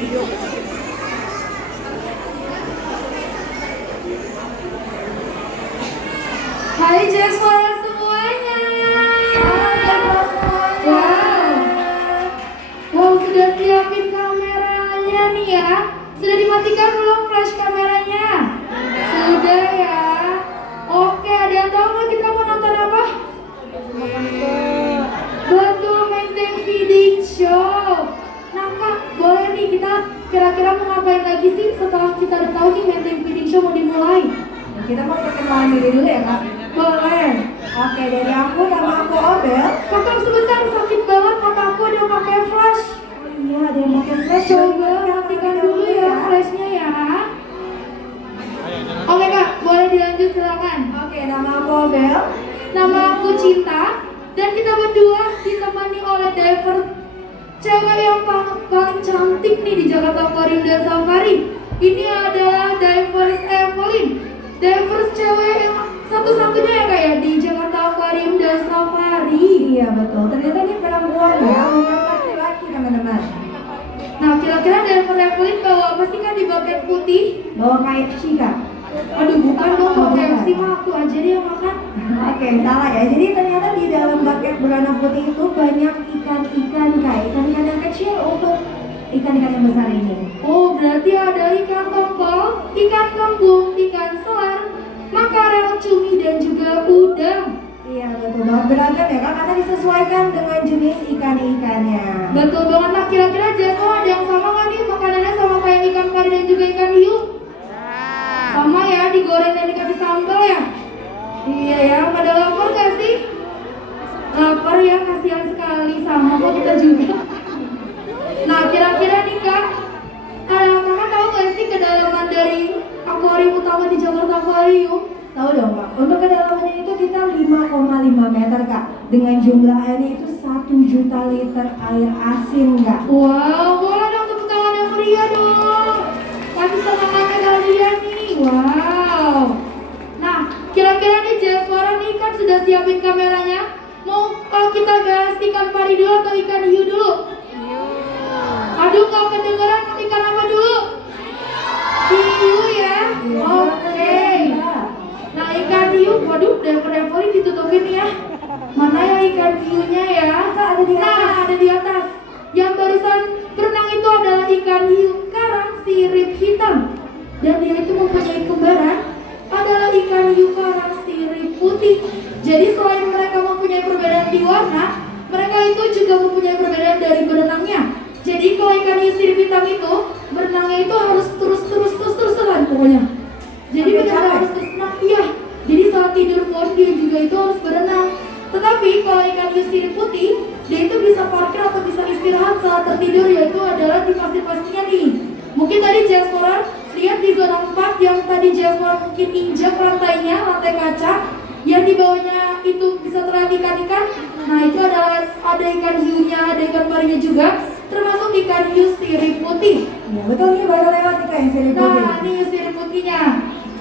Hai Jasmine semuanya. Wow, sudah siapin kameranya nih ya. Sudah dimatikan belum flash kameranya? Sudah ya. Oke, ada yang tahu nggak kita mau nonton apa? Betul, Menteng Feeding Show. Nah Kak, boleh nih kita kira-kira mau ngapain lagi sih setelah kita udah tahu nih Menteng Feeding Show mau dimulai? Kita mau perkenalan diri dulu ya Kak? Boleh. Oke, dari aku, nama aku Obel. Kakak sebentar, sakit banget mataku udah pakai flash. Iya, ada yang pakai flash. Coba matikan dulu ya flashnya ya. Oke Kak, boleh dilanjut silakan. Oke, nama aku Obel. Nama aku Cinta dan kita berdua ditemani oleh diver cewek yang paling cantik nih di Jakarta Aquarium dan Safari. Ini adalah divers Evelyn, divers cewek yang satu-satunya ya Kak ya di Jakarta Aquarium dan Safari. Iya betul, ternyata ini perempuan ya, bukan laki-laki teman-teman. Nah kira-kira diver Evelyn bawa apa sih Kak di bucket putih? Bawa KFC Kak? Aduh bukan dong, kalau KFC mah aku aja deh yang makan. Oke, salah ya. Jadi ternyata di dalam bucket berwarna putih itu banyak ikan-ikan Kak. Ikan-ikan yang kecil untuk ikan-ikan yang besar ini. Oh berarti ada ikan tongkol, ikan kembung, ikan selar, makarel, cumi dan juga udang. Iya betul banget, beragam ya Kak, karena disesuaikan dengan jenis ikan-ikannya. Betul banget. Nah kira-kira Jeko ada yang sama nggak nih makanannya sama kayak ikan pari dan juga ikan hiu? Sama ya, digoreng dan dikasih sambal ya? Iya ya, pada lapar gak sih? Lapar ya, kasihan sekali, sama kok kita juga. Nah kira-kira nih Kak, kakak tahu gak sih kedalaman dari akuarium utama di Jakarta Aquarium? Tahu dong Kak, untuk kedalamannya itu kita 5,5 meter Kak. Dengan jumlah airnya itu 1 juta liter air asin Kak. Wow, boleh dong tepuk tangan yang meriah dong. Kami semangatnya kalian nih. Wow. Nah, kira-kira nih Jasmine nih kan sudah siapin kameranya. Mau kita bahas ikan pari dulu atau ikan hiu dulu? Aduh, nggak kedengeran ikan apa dulu? Hiu ya. Oke. Nah, ikan hiu, waduh, diver Evelyn ditutupin ya. Mana ya ikan hiunya ya? Kak, ada di atas. Nah, ada di atas. Yang barusan berenang itu adalah ikan hiu karang sirip hitam. Dan dia itu mempunyai kembaran adalah ikan hiu karang sirip putih. Jadi selain mereka mempunyai perbedaan di warna, mereka itu juga mempunyai perbedaan dari berenangnya. Jadi kalau ikan hiu sirip hitam itu berenangnya itu harus terus-terusan pokoknya. Jadi benar-benar harus terus berenang. Iya. Jadi saat tidur pun dia juga itu harus berenang. Tetapi kalau ikan hiu sirip putih, dia itu bisa parkir atau bisa istirahat saat tertidur, yaitu adalah di pasir-pasirnya nih. Mungkin tadi Jasmine lihat di zona 4 yang tadi Jasmine mungkin injak lantainya, lantai kaca, yang di bawahnya itu bisa terlihat ikan-ikan. Nah itu adalah ada ikan hiunya, ada ikan parinya juga, termasuk ikan hiu sirip putih. Ya betul, nih baru lewat ikan yang sirip putih. Nah ini hiu sirip putihnya.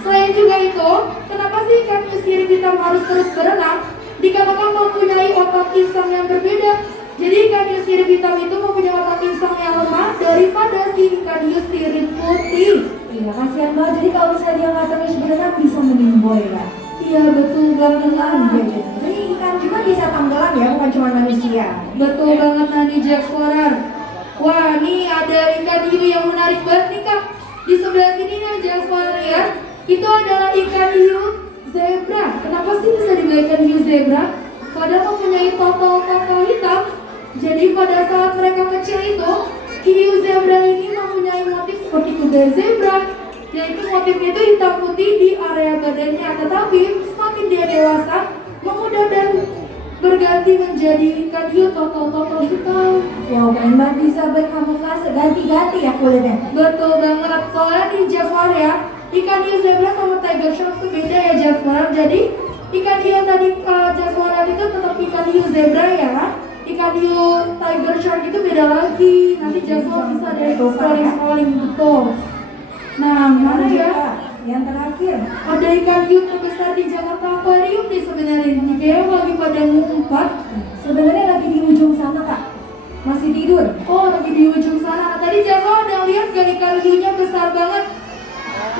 Selain juga itu, kenapa sih ikan hiu sirip hitam harus terus berenang? Dikatakan mempunyai otot insang yang berbeda. Jadi ikan hiu sirip hitam itu mempunyai otot insang yang lemah daripada si ikan hiu sirip putih. Iya, kasihan banget. Jadi kalau misalnya dia nggak terus berenang bisa menimboy Kak. Iya betul banget. Jadi ikan juga bisa tenggelam ya, bukan cuma manusia. Betul banget Nani Jackpot. Wah, nih ada ikan hiu yang menarik banget nih Kak. Di sebelah sini nih Jackpot lihat, itu adalah ikan hiu zebra. Kenapa sih bisa dibilang ikan hiu zebra? Padahal mempunyai total hitam. Jadi pada saat mereka kecil itu, hiu zebra ini mempunyai motif seperti kuda zebra. Yaitu motifnya itu hitam putih di area badannya. Tetapi semakin dia dewasa, memudar dan berganti menjadi ikan hiu total hitam. Wow, keren banget, bisa berkamuflase, ganti-ganti ya kulitnya. Betul banget, soalnya di Jasmine ya, ikan hiu zebra sama tiger shark itu beda ya Jasmine. Jadi ikan hiu tadi Jasmine itu tetap ikan hiu zebra ya. Ikan hiu tiger shark itu beda lagi. Nanti Jasmine bisa dari scrolling betul. Nah, mana ya? Yang terakhir, Ada ikan hiu terbesar di Jakarta Aquarium nih sebenarnya. Ini kayaknya lagi pada ngumpet. sebenarnya lagi di ujung sana Kak. Masih tidur. Oh, lagi lagi di ujung sana. Tadi Java ada lihat gak ikan hiunya besar banget?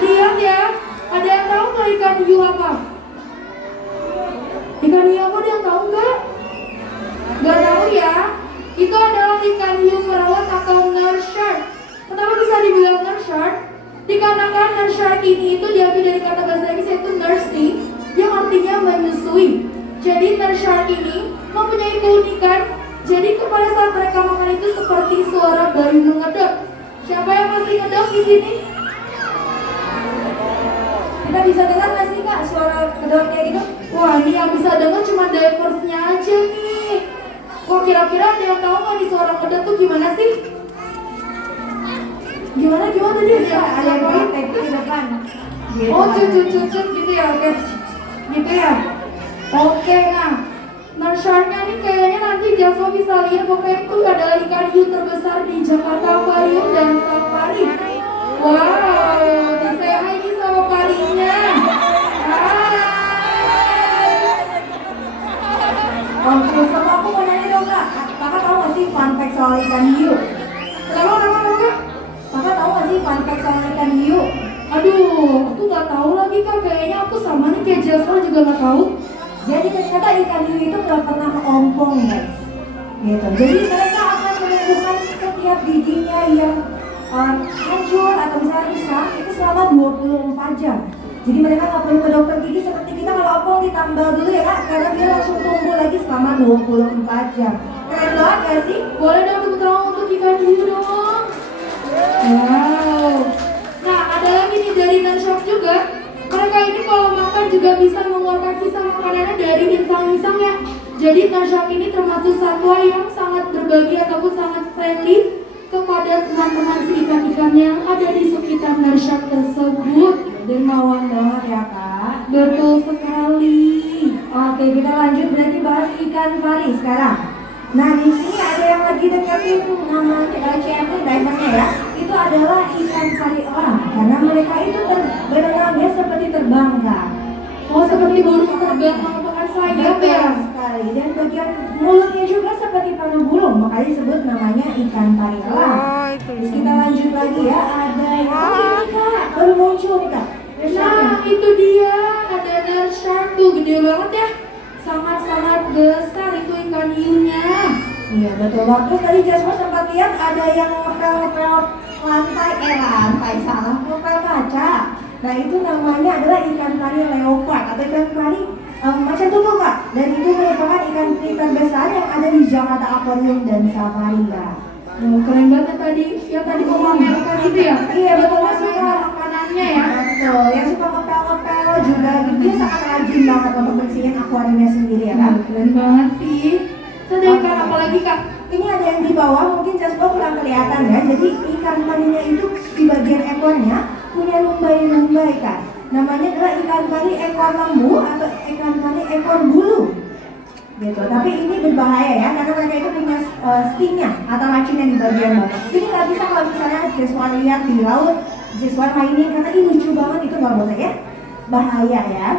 Lihat ya. Ada yang tahu nggak ikan hiu apa? Ikan hiu apa, dia tahu nggak? Nggak tahu ya. Itu adalah ikan hiu perawat atau nurse shark. Kenapa bisa dibilang nurse shark? Dikarenakan nurse shark ini itu diambil dari kata bahasa Inggris yaitu nursing, yang artinya menyusui. Jadi nurse shark ini mempunyai keunikan. Jadi pada saat mereka makan itu seperti suara bayi mengedap. Siapa yang masih ngedap di sini? Kita bisa dengar nggak sih Kak suara kedoknya gitu? Wah, ini yang bisa dengar cuma diversnya aja nih. Wah, kira-kira ada yang tahu nggak nih suara ngedap tuh gimana sih? Gimana dia? Bisa ada yang praktek di depan. Gitu. Oh, cucut gitu ya, oke. Gitu ya. Oke, nah. Nurse shark-nya nih kayaknya nanti Jaswa bisa lihat pokoknya itu adalah ikan hiu terbesar di Jakarta Aquarium dan Safari. Wow, saya ini sama parinya. Hai. Oke, sama aku mau nanya dong Kak. Kakak tahu nggak sih fun fact soal ikan hiu? Kenapa? Kakak tahu nggak sih fun fact soal ikan hiu? Aduh, aku nggak tahu lagi Kak. Kayaknya aku sama nih kayak Jaswa juga nggak tahu. Jadi ternyata ikan hiu itu nggak pernah ompong guys. Gitu. Jadi mereka akan menumbuhkan setiap giginya yang hancur atau misalnya rusak itu selama 24 jam. Jadi mereka nggak perlu ke dokter gigi seperti kita kalau ompong ditambal dulu ya Kak, karena dia langsung tumbuh lagi selama 24 jam. Keren banget gak sih? Boleh dong tepuk tangan untuk ikan hiu dong. Wow. Nah, ada lagi nih dari nurse shark juga. Mereka ini kalau makan juga bisa mengeluarkan sisa makanannya dari insang-insangnya. Jadi nurse shark ini termasuk satwa yang sangat berbagi ataupun sangat friendly kepada teman-teman si ikan-ikan yang ada di sekitar nurse shark tersebut. Dermawan banget ya Kak. Betul sekali. Oke, kita lanjut berarti bahas ikan pari sekarang. Nah, di sini ada yang lagi deketin nama CMD divernya ya. Itu adalah ikan pari orang karena mereka itu berenangnya seperti terbang Kak. Oh, seperti burung terbang mengepakkan sayap ya. Sekali. Dan bagian mulutnya juga seperti paruh burung, makanya disebut namanya ikan pari elang. Terus kita lanjut lagi ya, ada yang ini Kak, baru muncul nih Kak. Nah, itu dia. Ada nurse shark tuh, gede banget ya. Sangat-sangat besar itu ikan hiunya. Iya betul. Waktu tadi Jasper sempat lihat ada yang ngepel-ngepel lantai salah, ngepel kaca. Nah itu namanya adalah ikan pari leopard atau ikan pari macan tutul Kak. Dan itu merupakan ikan pari terbesar yang ada di Jakarta Aquarium dan Safari Kak. Oh, keren banget tadi. Yang tadi mau pamerkan itu ya? Iya betul, Mas, suka makanannya ya. Betul, yang suka ngepel-ngepel juga gitu. Dia sangat rajin banget untuk bersihin akuariumnya sendiri ya Kak. Keren banget sih. Ada ikan apa lagi Kak? Ini ada yang di bawah, mungkin Jasper kurang kelihatan ya. Jadi ikan parinya itu di bagian ekornya punya lumbai-lumbai Kak. Namanya adalah ikan pari ekor lembu atau ikan pari ekor bulu. Gitu. Tapi ini berbahaya ya, karena mereka itu punya stingnya atau racunnya di bagian bawah. Jadi nggak bisa kalau misalnya Jasper lihat di laut, Jasper mainin karena ini lucu banget, itu nggak boleh ya. Bahaya ya.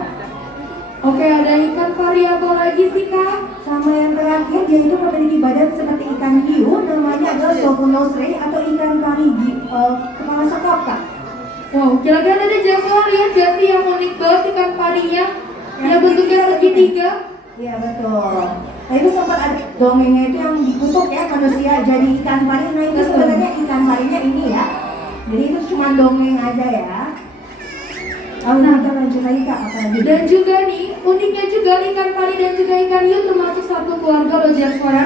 Oke, ada ikan pari apa lagi sih Kak? Sama yang terakhir, dia itu memiliki badan seperti ikan hiu, namanya adalah Sophonous ray atau ikan pari kepala sekop Kak. Wow, kira-kira tadi Jasper lihat gak sih yang unik banget ikan parinya? Yang bentuknya segitiga. Iya betul. Nah itu sempat ada dongengnya itu yang dikutuk ya manusia jadi ikan pari. Nah itu sebenarnya ikan parinya ini ya. Jadi itu cuma dongeng aja ya. Lalu kita lanjut lagi Kak, apa lagi? Dan juga nih, uniknya juga ikan pari dan juga ikan hiu termasuk satu keluarga loh Jasper.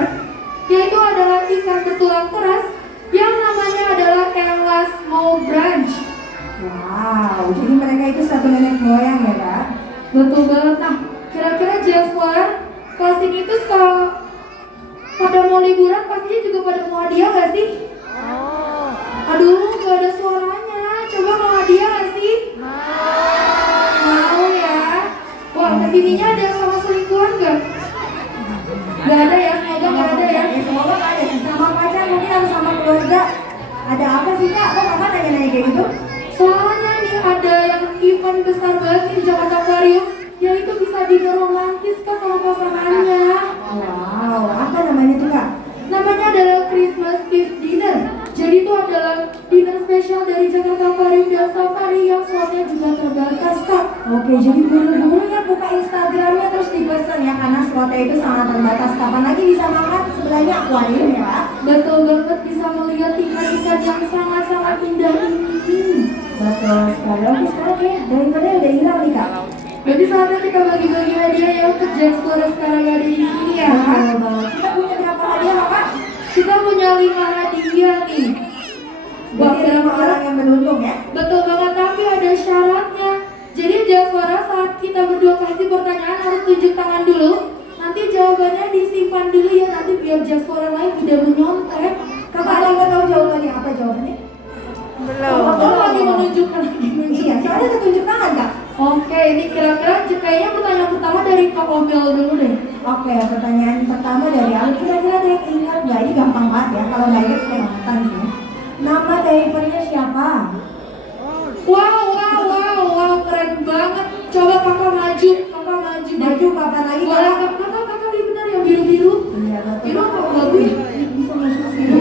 Yaitu adalah ikan bertulang keras yang namanya adalah Elasmobranch. Wow, jadi mereka itu satu nenek moyang ya Kak? Betul banget. Nah, kira-kira Jasper kelas ini tuh kalau pada mau liburan pastinya juga pada mau hadiah gak sih? Aduh, gak ada suaranya. Coba mau hadiah gak sih? Mau ya? Wah, kesininya ada yang sama selingkuhan gak? Gak ada ya, semoga gak ada ya. Semoga gak ada sih, sama pacar mungkin harus sama keluarga. Ada apa sih Kak? Kok Kakak nanya-nanya kayak gitu? Soalnya nih ada yang event besar banget di Jakarta Aquarium, yaitu bisa dinner romantis Kak sama pasangannya. Wow, apa namanya tuh Kak? Namanya adalah Christmas Eve Dinner. spesial dari Jakarta Aquarium dan Safari yang slotnya juga terbatas, Kak. Oke, jadi buru-buru ya buka Instagramnya terus dipesan ya karena slotnya itu sangat terbatas. Kapan lagi bisa makan sebelahnya akuarium ya, Pak? Betul banget, bisa melihat ikan-ikan yang sangat-sangat indah ini. Betul sekali. Oke, sekarang kayak daripada udah hilang nih, Kak. Jadi saatnya kita bagi-bagi hadiah ya untuk Jack Explorer sekarang ada di sini ya. Betul banget. Kita punya berapa hadiah, Kak? Kita punya 5 hadiah nih. Buat 5 orang yang beruntung ya. Betul banget, tapi ada syaratnya. Jadi Jaswara saat kita berdua kasih pertanyaan harus tunjuk tangan dulu. Nanti jawabannya disimpan dulu ya, nanti biar Jaswara lain tidak menyontek. Kakak ada yang nggak tahu jawabannya apa jawabannya? Atau lagi menunjukkan lagi Iya, soalnya ada tunjuk tangan, Kak. Oke, ini kira-kira kayaknya pertanyaan pertama dari Kak Omel dulu deh. Oke, pertanyaan pertama dari aku. Kira-kira ada yang ingat nggak? Ini gampang banget ya. Kalau nggak ingat kelewatan sih. Nama divernya siapa? Wow, keren banget. Coba kakak maju. Maju kapan lagi? Boleh kakak ini benar yang biru-biru. Iya, betul. Biru apa bagus ya? Bisa masuk Biru.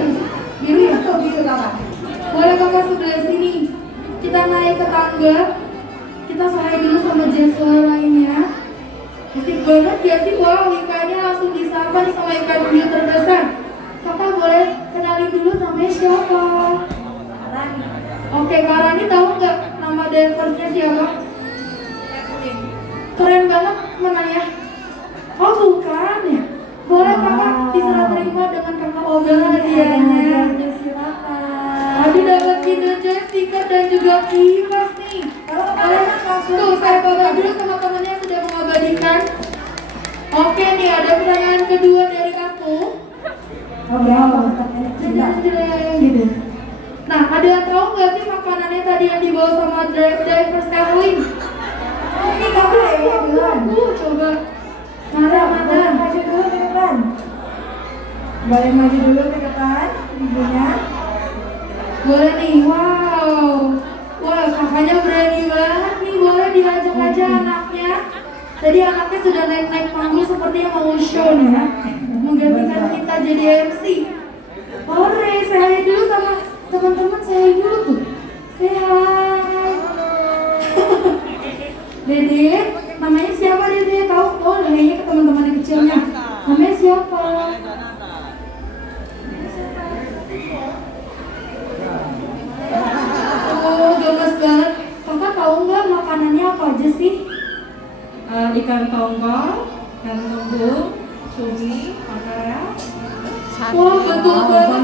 Biru ya? atau biru, Kakak? Boleh kakak sebelah sini. Kita naik ke tangga. Kita say dulu sama Jaswara lainnya. Asik banget ya sih. Wow, ikannya langsung disapa nih sama ikan hiu terbesar. Kakak boleh kenalin dulu namanya siapa? Oke, Kak Rani tahu nggak nama diversnya siapa? Keren banget namanya. Oh bukan ya? Boleh kakak diserah terima dengan kakak Obel hadiahnya. Silakan. Tadi dapat kinder joy stiker dan juga kipas nih. Kalau kakak langsung Tuh saya bawa dulu sama temennya yang sudah mengabadikan. Oke nih ada pertanyaan kedua dari aku. Oke, apa? Jeng, gitu. Nah ada yang tahu nggak sih makanannya tadi yang dibawa sama divers Evelyn? Ini kakak ya, bilang. Coba. Mana? Maju dulu ke depan. Boleh maju dulu ke depan, ibunya. Boleh nih, wow. Wah, kakaknya berani banget nih, boleh diajak aja anaknya. Tadi anaknya sudah naik-naik panggung sepertinya mau show nih ya. Menggantikan kita jadi MC. Ore, saya hai dulu sama teman-teman, saya hai dulu tuh. Say hi. Dede, namanya siapa Dede? Tahu? Oh, kayaknya ke teman-teman yang kecilnya. Namanya siapa? Oh, gemes banget. Kakak tahu nggak makanannya apa aja sih? Ikan tongkol, ikan tembung, cumi, makarel. Wah, betul banget